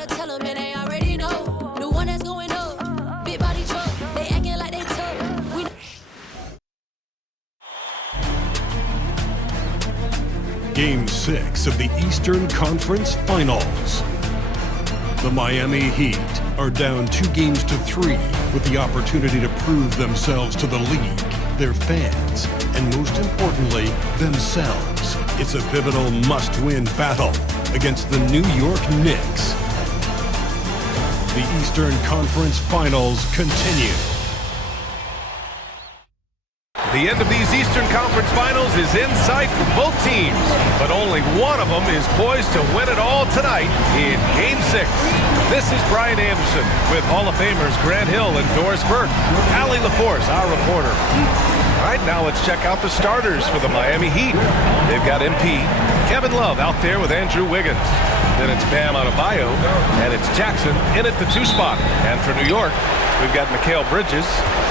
gotta tell them and they already know. The one that's going up, big body truck, they acting like they tough. We Game 6 of the Eastern Conference Finals. The Miami Heat are down 2-3 with the opportunity to prove themselves to the league, their fans, and most importantly, themselves. It's a pivotal must-win battle against the New York Knicks. The Eastern Conference Finals continue. The end of these Eastern Conference Finals is in sight for both teams, but only one of them is poised to win it all tonight in Game 6. This is Brian Anderson with Hall of Famers Grant Hill and Doris Burke. Allie LaForce, our reporter. All right, now let's check out the starters for the Miami Heat. They've got MP, Kevin Love out there with Andrew Wiggins. Then it's Bam Adebayo, and it's Jackson in at the 2 spot. And for New York, we've got Mikal Bridges,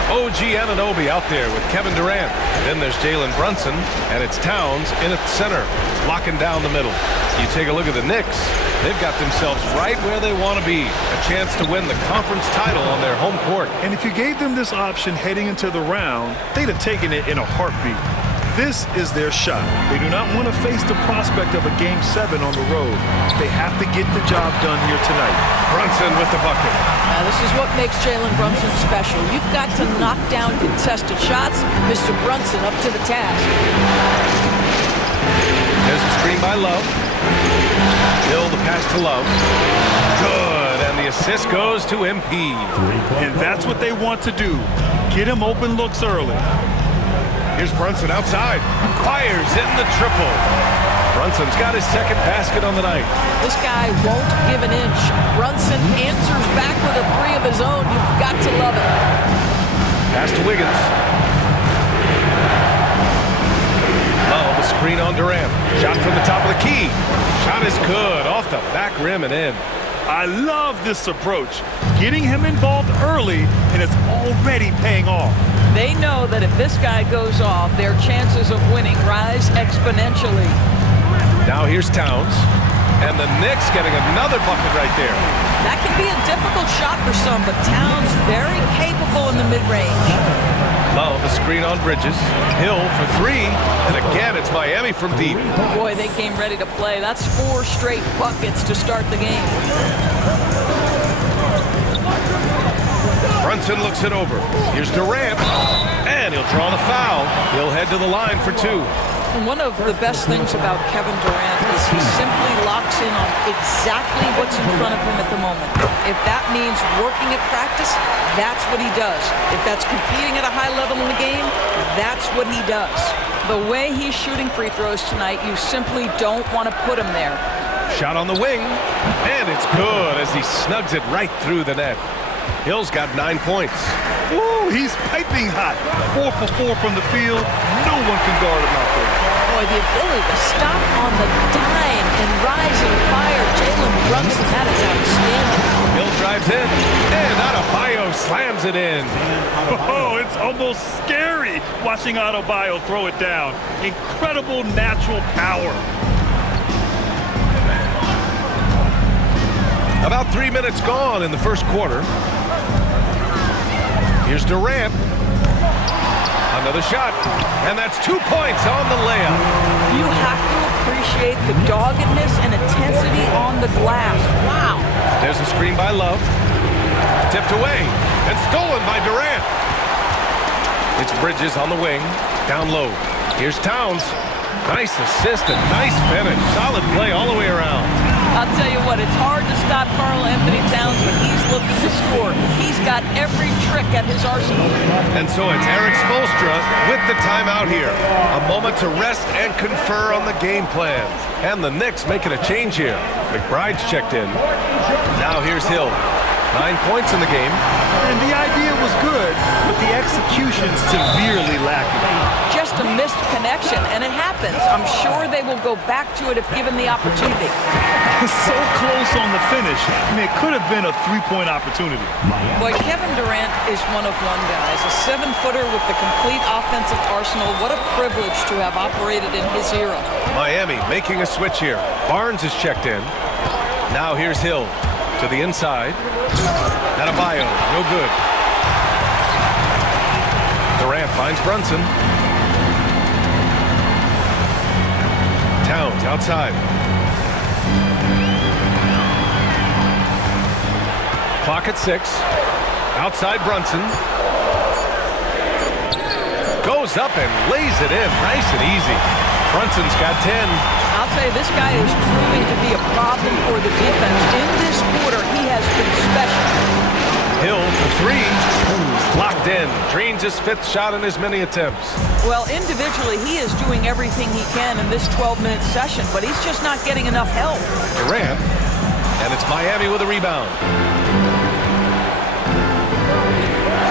OG Anunoby out there with Kevin Durant. Then there's Jalen Brunson, and it's Towns in at the center, locking down the middle. You take a look at the Knicks. They've got themselves right where they want to be. A chance to win the conference title on their home court. And if you gave them this option heading into the round, they'd have taken it in a heartbeat. This is their shot. They do not want to face the prospect of a Game 7 on the road. They have to get the job done here tonight. Brunson with the bucket. Now, this is what makes Jalen Brunson special. You've got to knock down contested shots. Mr. Brunson up to the task. There's a screen by Love. Hill the pass to Love. Good, and the assist goes to MP. And that's what they want to do. Get him open looks early. Here's Brunson outside. Fires in the triple. Brunson's got his second basket on the night. This guy won't give an inch. Brunson answers back with a 3 of his own. You've got to love it. Pass to Wiggins. Love a screen on Durant. Shot from the top of the key. Shot is good. Off the back rim and in. I love this approach. Getting him involved early, and it's already paying off. They know that if this guy goes off, their chances of winning rise exponentially. Now here's Towns. And the Knicks getting another bucket right there. That can be a difficult shot for some, but Towns very capable in the mid-range. Love a screen on Bridges. Hill for 3. And again, it's Miami from deep. Boy, they came ready to play. That's 4 straight buckets to start the game. Brunson looks it over. Here's Durant. And he'll draw the foul. He'll head to the line for 2. One of the best things about Kevin Durant is he simply locks in on exactly what's in front of him at the moment. If that means working at practice, that's what he does. If that's competing at a high level in the game, that's what he does. The way he's shooting free throws tonight, you simply don't want to put him there. Shot on the wing, and it's good as he snugs it right through the net. Hill's got 9 points. Woo, he's piping hot. 4 for 4 from the field. No one can guard him out there. Boy, the ability to stop on the dime and rise and fire. Jalen Brunson, that is outstanding. Hill drives in, and Adebayo slams it in. Oh, it's almost scary watching Adebayo throw it down. Incredible natural power. About 3 minutes gone in the first quarter. Here's Durant. Another shot. And that's 2 points on the layup. You have to appreciate the doggedness and intensity on the glass. Wow. There's a screen by Love. Tipped away and stolen by Durant. It's Bridges on the wing. Down low. Here's Towns. Nice assist and nice finish. Solid play all the way around. I'll tell you what, it's hard to stop Karl-Anthony Towns when he's looking to score. He's got every trick at his arsenal. And so it's Eric Spoelstra with the timeout here. A moment to rest and confer on the game plan. And the Knicks making a change here. McBride's checked in. Now here's Hill. 9 points in the game. And the idea was good, but the execution severely lacking. Just a missed connection, and it happens. I'm sure they will go back to it if given the opportunity. So close on the finish. I mean, it could have been a 3-point opportunity. Boy, Kevin Durant is one of one, guys. A 7-footer with the complete offensive arsenal. What a privilege to have operated in his era. Miami making a switch here. Barnes is checked in. Now here's Hill. To the inside. Adebayo, no good. Durant finds Brunson. Towns outside. Clock at 6. Outside Brunson. Goes up and lays it in. Nice and easy. Brunson's got 10. I'll tell you, this guy is proving to be a problem for the defense. In this quarter, he has been special. Hill for 3. Locked in. Drains his 5th shot in as many attempts. Well, individually, he is doing everything he can in this 12-minute session, but he's just not getting enough help. Durant. And it's Miami with a rebound.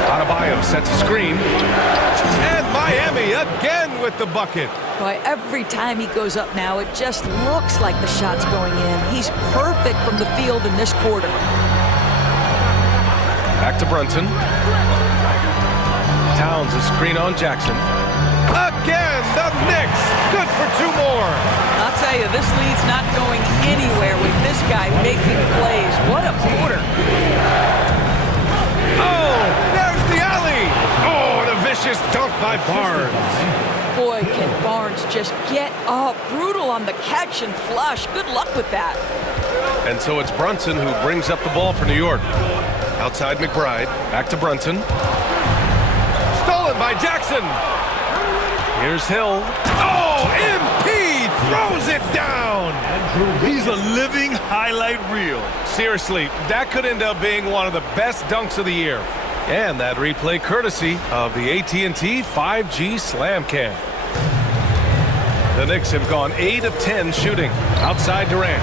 Adebayo sets a screen. And Miami again with the bucket. Boy, every time he goes up now, it just looks like the shot's going in. He's perfect from the field in this quarter. Back to Brunson. Towns a screen on Jackson. Again, the Knicks. Good for 2 more. I'll tell you, this lead's not going anywhere with this guy making plays. What a quarter. Oh, there's the alley. Oh, and a vicious dunk by Barnes. Boy, can Barnes just get up. Brutal on the catch and flush. Good luck with that. And so it's Brunson who brings up the ball for New York. Outside McBride. Back to Brunson. Stolen by Jackson. Here's Hill. Oh, MP throws it down. He's a living highlight reel. Seriously, that could end up being one of the best dunks of the year. And that replay courtesy of the AT&T 5G Slam Cam. The Knicks have gone 8 of 10 shooting. Outside Durant.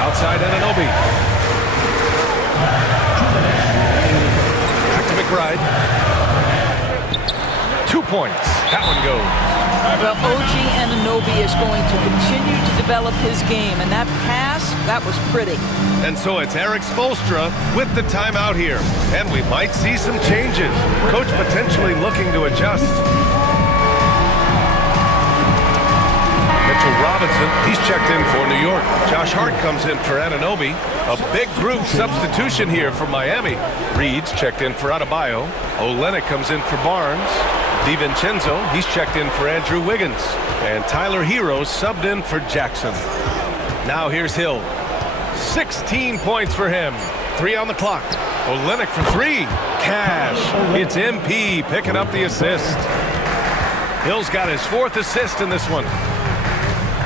Outside Anunoby. Back to McBride. 2 points. That one goes. Well, OG Anunoby is going to continue to develop his game, and that pass, that was pretty. And so it's Eric Spoelstra with the timeout here. And we might see some changes. Coach potentially looking to adjust. Mitchell Robinson, he's checked in for New York. Josh Hart comes in for Anunoby. A big group substitution here for Miami. Reed's checked in for Adebayo. Olynyk comes in for Barnes. DiVincenzo, he's checked in for Andrew Wiggins. And Tyler Hero subbed in for Jackson. Now here's Hill. 16 points for him. 3 on the clock. Olynyk for 3. Cash. It's MP picking up the assist. Hill's got his 4th assist in this one.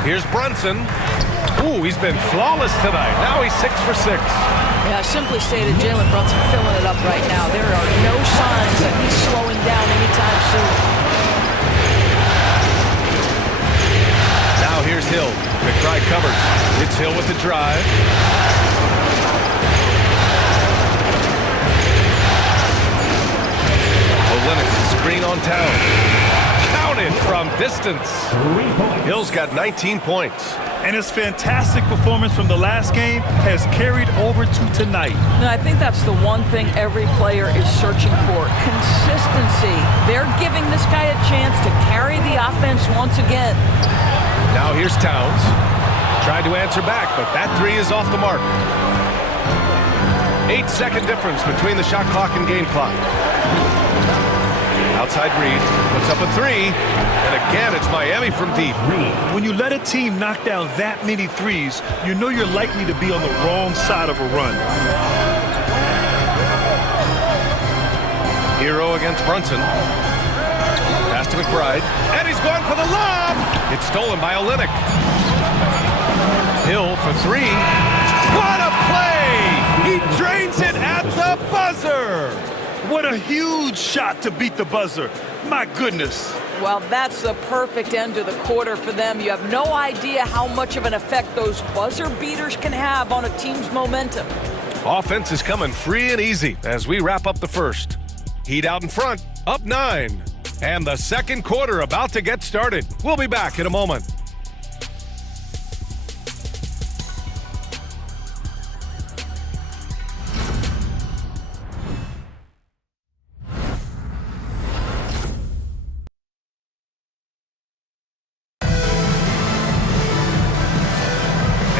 Here's Brunson. Ooh, he's been flawless tonight. Now he's 6 for 6. Yeah, simply stated, Jalen Brunson filling it up right now. There are no signs that he's slowing down anytime soon. Now here's Hill. McBride covers. It's Hill with the drive. Olynyk, screen on Towns. Counted from distance. Hill's got 19 points. And his fantastic performance from the last game has carried over to tonight. No, I think that's the one thing every player is searching for. Consistency. They're giving this guy a chance to carry the offense once again. Now here's Towns. Tried to answer back, but that 3 is off the mark. 8-second difference between the shot clock and game clock. Outside Reed, puts up a 3, and again it's Miami from deep. When you let a team knock down that many threes, you know you're likely to be on the wrong side of a run. Hero against Brunson. Pass to McBride, and he's going for the lob! It's stolen by Olynyk. Hill for 3. What a play! He drains it at the buzzer! What a huge shot to beat the buzzer. My goodness. Well, that's the perfect end to the quarter for them. You have no idea how much of an effect those buzzer beaters can have on a team's momentum. Offense is coming free and easy as we wrap up the first. Heat out in front, up 9. And the second quarter about to get started. We'll be back in a moment.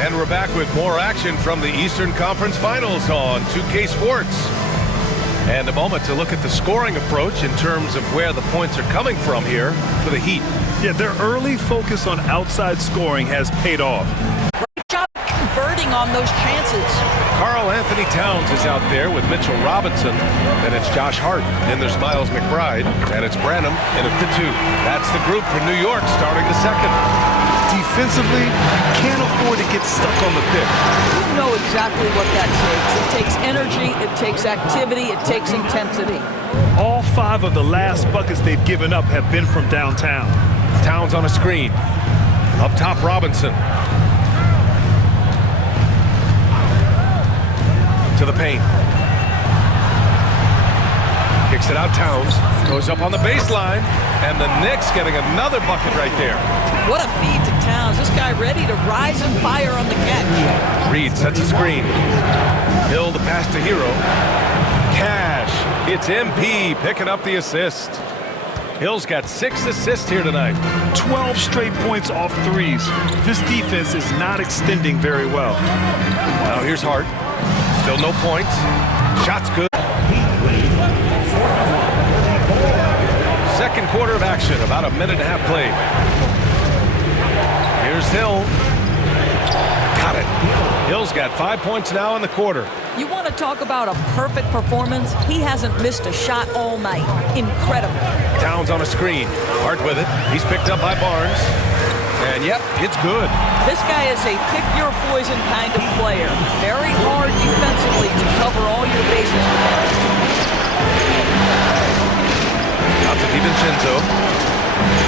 And we're back with More action from the Eastern Conference Finals on 2K Sports. And a moment to look at the scoring approach in terms of where the points are coming from here for the Heat. Yeah, their early focus on outside scoring has paid off. Great job converting on those chances. Karl Anthony Towns is out there with Mitchell Robinson, and it's Josh Hart. Then there's Miles McBride, and it's Branham in at the 2. That's the group for New York starting the second. Defensively, can't afford to get stuck on the pick. You know exactly what that takes. It takes energy, it takes activity, it takes intensity. All 5 of the last buckets they've given up have been from downtown. Towns on a screen. Up top, Robinson. To the paint. Kicks it out, Towns. Goes up on the baseline. And the Knicks getting another bucket right there. What a feed to Towns. This guy ready to rise and fire on the catch. Reed sets a screen. Hill the pass to Hero. Cash. It's MP picking up the assist. Hill's got 6 assists here tonight. 12 straight points off threes. This defense is not extending very well. Now here's Hart. Still no points. Shot's good. Second quarter of action, about a minute and a half played. Here's Hill. Got it. Hill's got 5 points now in the quarter. You want to talk about a perfect performance? He hasn't missed a shot all night. Incredible. Towns on a screen. Hart with it. He's picked up by Barnes. And yep, it's good. This guy is a pick-your-poison kind of player. Very hard defensively to cover all your bases. Out to DiVincenzo.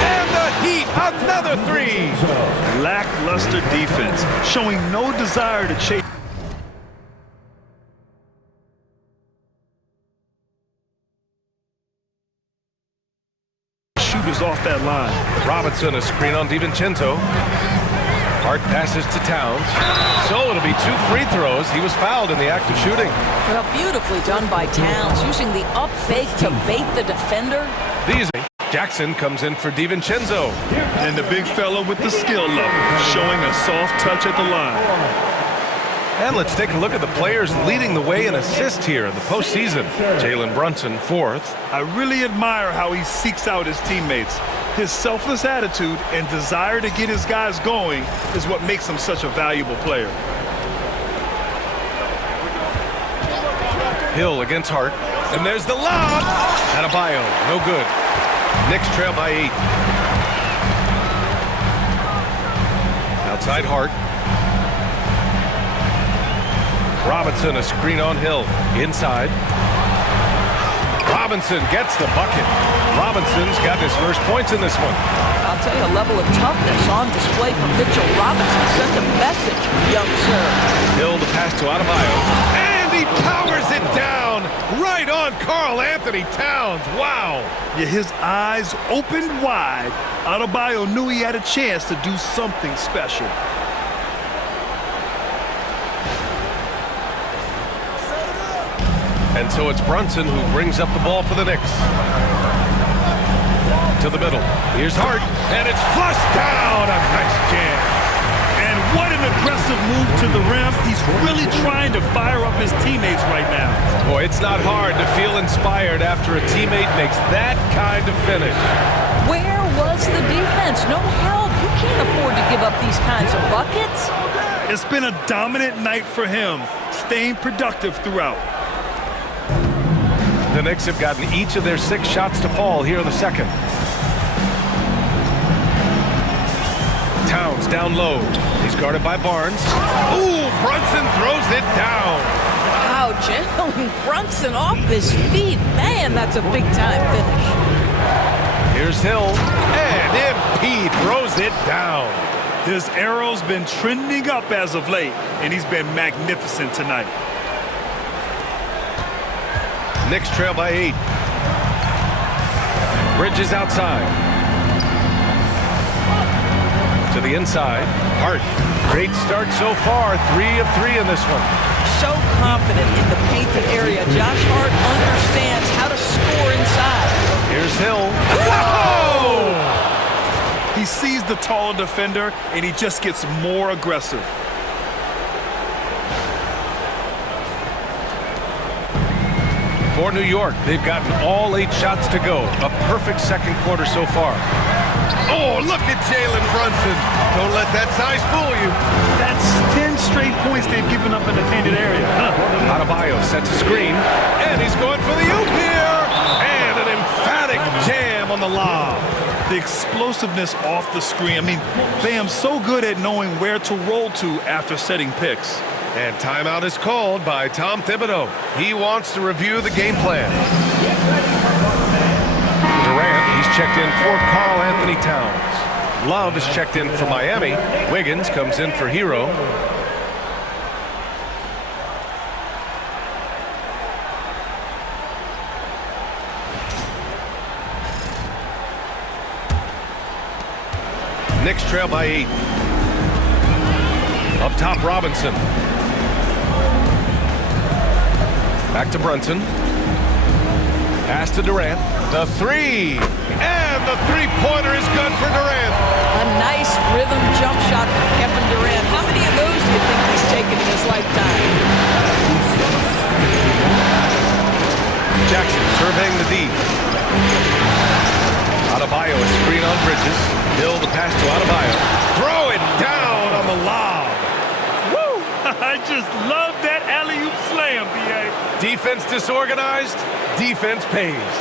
And the Heat, another 3. Lackluster defense, showing no desire to chase. Shooters off that line. Robinson, a screen on DiVincenzo. Hart passes to Towns. So it'll be 2 free throws. He was fouled in the act of shooting. Well, beautifully done by Towns, using the up fake to bait the defender. Jackson comes in for DiVincenzo. And the big fella with the skill level, showing a soft touch at the line. And let's take a look at the players leading the way in assists here in the postseason. Jalen Brunson, 4th. I really admire how he seeks out his teammates. His selfless attitude and desire to get his guys going is what makes him such a valuable player. Hill against Hart. And there's the lob. Adebayo, no good. Knicks trail by 8. Outside Hart. Robinson, a screen on Hill. Inside. Robinson gets the bucket. Robinson's got his first points in this one. I'll tell you, a level of toughness on display from Mitchell Robinson. Send a message, young sir. Hill the pass to Adebayo. And he powers it down right on Karl Anthony Towns. Wow. Yeah, his eyes opened wide. Adebayo knew he had a chance to do something special. And so it's Brunson who brings up the ball for the Knicks. To the middle. Here's Hart. And it's flushed down. A nice jam. And what an aggressive move to the rim. He's really trying to fire up his teammates right now. Boy, it's not hard to feel inspired after a teammate makes that kind of finish. Where was the defense? No help. You can't afford to give up these kinds of buckets. It's been a dominant night for him, staying productive throughout. The Knicks have gotten each of their 6 shots to fall here in the second. Towns down low. He's guarded by Barnes. Ooh, Brunson throws it down. Wow, Jalen Brunson off his feet. Man, that's a big-time finish. Here's Hill. And MP throws it down. His arrow's been trending up as of late, and he's been magnificent tonight. Knicks trail by 8. Bridges outside. To the inside. Hart. Great start so far. 3 of 3 in this one. So confident in the painted area. Josh Hart understands how to score inside. Here's Hill. Whoa! He sees the taller defender, and he just gets more aggressive. For New York, they've gotten all 8 shots to go. A perfect second quarter so far. Oh, look at Jalen Brunson. Don't let that size fool you. That's 10 straight points they've given up in the painted area. Adebayo sets a screen, and he's going for the oop here. And an emphatic jam on the lob. The explosiveness off the screen. I mean, Bam's so good at knowing where to roll to after setting picks. And timeout is called by Tom Thibodeau. He wants to review the game plan. Durant, he's checked in for Karl Anthony Towns. Love is checked in for Miami. Wiggins comes in for Hero. Knicks trail by 8. Up top, Robinson. Back to Brunson. Pass to Durant. The three. And the three-pointer is good for Durant. A nice rhythm jump shot from Kevin Durant. How many of those do you think he's taken in his lifetime? Jackson surveying the D. Adebayo, a screen on Bridges. Hill the pass to Adebayo. Throw it down on the lob. Woo! I just love that alley-oop slam, B.A. Defense disorganized. Defense pays.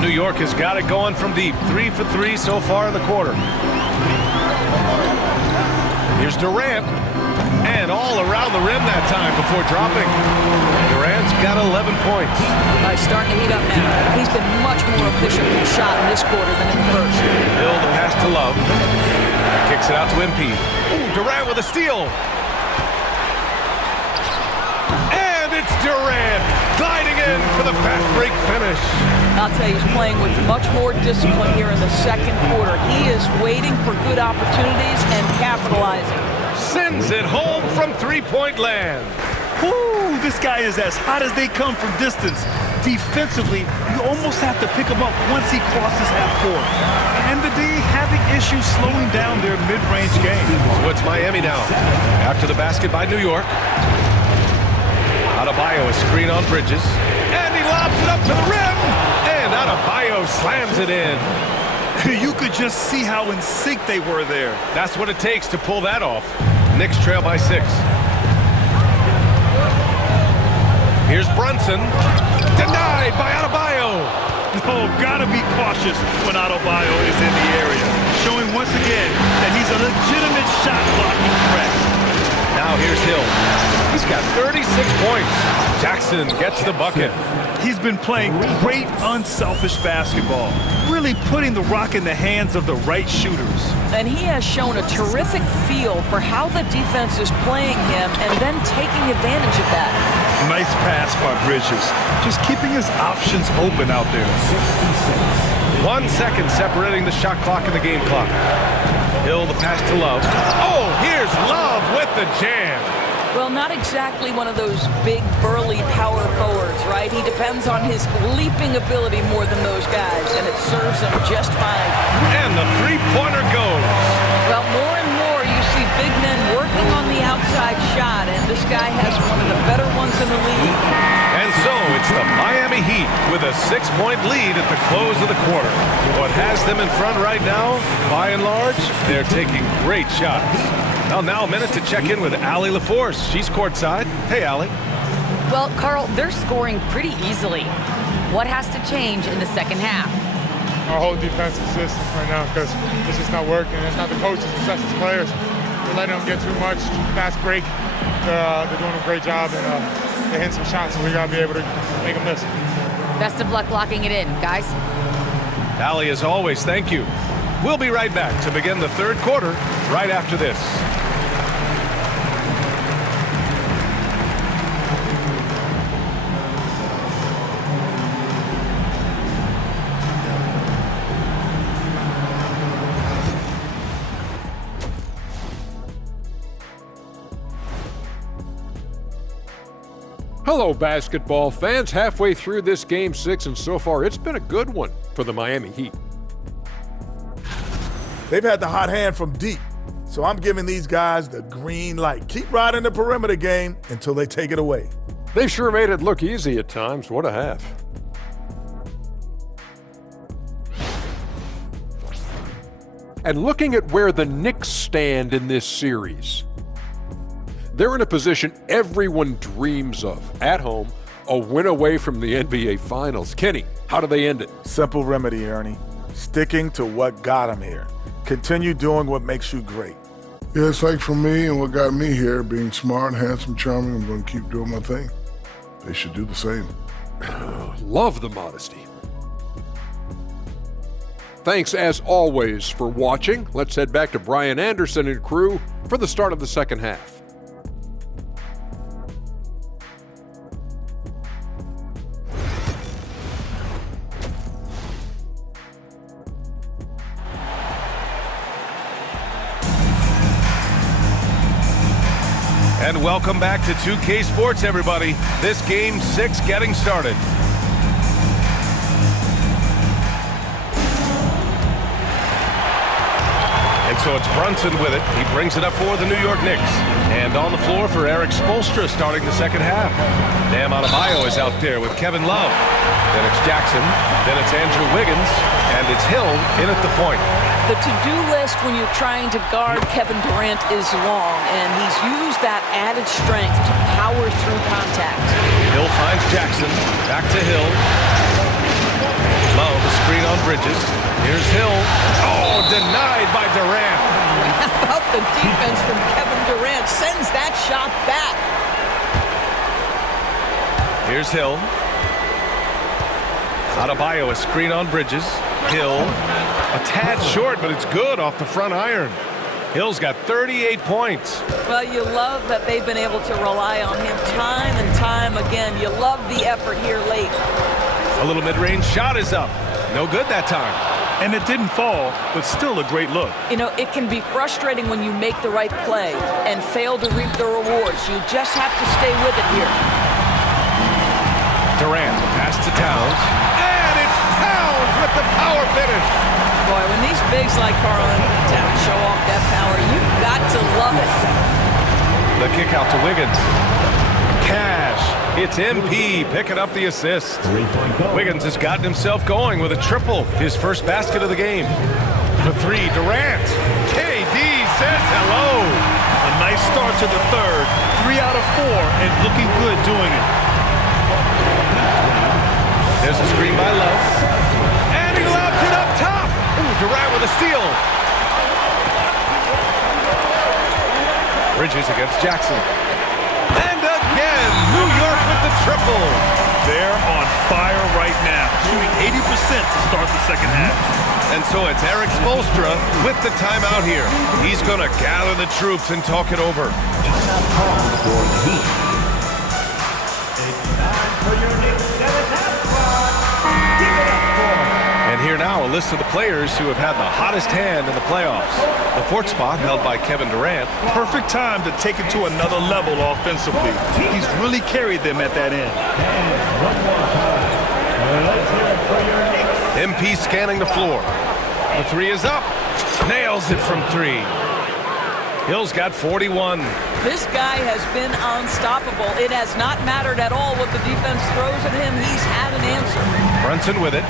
New York has got it going from deep. 3 for 3 so far in the quarter. Here's Durant. And all around the rim that time before dropping. Durant's got 11 points. He's starting to heat up now. He's been much more efficient with the shot in this quarter than in the first. Hill the pass to Love. Kicks it out to MP. Ooh, Durant with a steal. And it's Durant gliding in for the fast break finish. I'll tell you, he's playing with much more discipline here in the second quarter. He is waiting for good opportunities and capitalizing. Sends it home from three-point land. Woo! This guy is as hot as they come from distance. Defensively, you almost have to pick him up once he crosses half court. And the D having issues slowing down their mid-range game. So it's Miami now. After the basket by New York. Adebayo a screen on Bridges. And he lobs it up to the rim. And Adebayo slams it in. You could just see how in sync they were there. That's what it takes to pull that off. Knicks trail by 6. Here's Brunson. Denied by Adebayo. Oh, gotta be cautious when Adebayo is in the area. Showing once again that he's a legitimate shot blocking threat. Now here's Hill. He's got 36 points. Jackson gets the bucket. He's been playing great, unselfish basketball, really putting the rock in the hands of the right shooters. And he has shown a terrific feel for how the defense is playing him and then taking advantage of that. Nice pass by Bridges, just keeping his options open out there. 1 second separating the shot clock and the game clock. Hill the pass to Love. Oh, here's Love with the jam. Well, not exactly one of those big, burly power forwards, right? He depends on his leaping ability more than those guys, and it serves him just fine. And the three-pointer goes. Well, more and more you see big men working on the outside shot, and this guy has one of the better ones in the league. And so it's the Miami Heat with a 6-point lead at the close of the quarter. What has them in front right now, by and large, they're taking great shots. Well, now a minute to check in with Allie LaForce. She's courtside. Hey, Allie. Well, Carl, they're scoring pretty easily. What has to change in the second half? Our whole defensive system right now, because it's just not working. It's not the coaches, it's us as players. We're letting them get too much, fast break. They're doing a great job, and they're hitting some shots, and we got to be able to make them miss. Best of luck locking it in, guys. Allie, as always, thank you. We'll be right back to begin the third quarter right after this. Hello, basketball fans. Halfway through this Game 6, and so far it's been a good one for the Miami Heat. They've had the hot hand from deep. So I'm giving these guys the green light. Keep riding the perimeter game until they take it away. They sure made it look easy at times. What a half. And looking at where the Knicks stand in this series, they're in a position everyone dreams of. At home, a win away from the NBA Finals. Kenny, how do they end it? Simple remedy, Ernie. Sticking to what got them here. Continue doing what makes you great. Yeah, it's like for me and what got me here, being smart, handsome, charming, I'm going to keep doing my thing. They should do the same. Love the modesty. Thanks, as always, for watching. Let's head back to Brian Anderson and crew for the start of the second half. And welcome back to 2K Sports, everybody. This Game 6 getting started. And so it's Brunson with it. He brings it up for the New York Knicks. And on the floor for Eric Spoelstra starting the second half. Bam Adebayo is out there with Kevin Love. Then it's Jackson. Then it's Andrew Wiggins. And it's Hill in at the point. The to-do list when you're trying to guard Kevin Durant is long, and he's used that added strength to power through contact. Hill finds Jackson. Back to Hill. Love, the screen on Bridges. Here's Hill. Oh, denied by Durant. How about the defense from Kevin Durant? Sends that shot back. Here's Hill. Adebayo, a screen on Bridges. Hill, a tad short, but it's good off the front iron. Hill's got 38 points. Well, you love that they've been able to rely on him time and time again. You love the effort here late. A little mid-range shot is up. No good that time. And it didn't fall, but still a great look. You know, it can be frustrating when you make the right play and fail to reap the rewards. You just have to stay with it here. Durant, pass to Towns. And it's Towns with the power finish. Boy, when these bigs like Karl-Anthony Towns show off that power, you've got to love it. The kick out to Wiggins. Cash. It's MP picking up the assist. Wiggins has gotten himself going with a triple. His first basket of the game. For three, Durant. KD says hello. A nice start to the third. 3 out of 4 and looking good doing it. There's a screen by Love. And he lobs it up top. Ooh, Durant with a steal. Bridges against Jackson. And again, New York with the triple. They're on fire right now, shooting 80% to start the second half. And so it's Eric Spoelstra with the timeout here. He's going to gather the troops and talk it over. And here now, a list of the players who have had the hottest hand in the playoffs. The fourth spot held by Kevin Durant. Perfect time to take it to another level offensively. He's really carried them at that end. MP scanning the floor. The three is up. Nails it from three. Hill's got 41. This guy has been unstoppable. It has not mattered at all what the defense throws at him. He's had an answer. Brunson with it.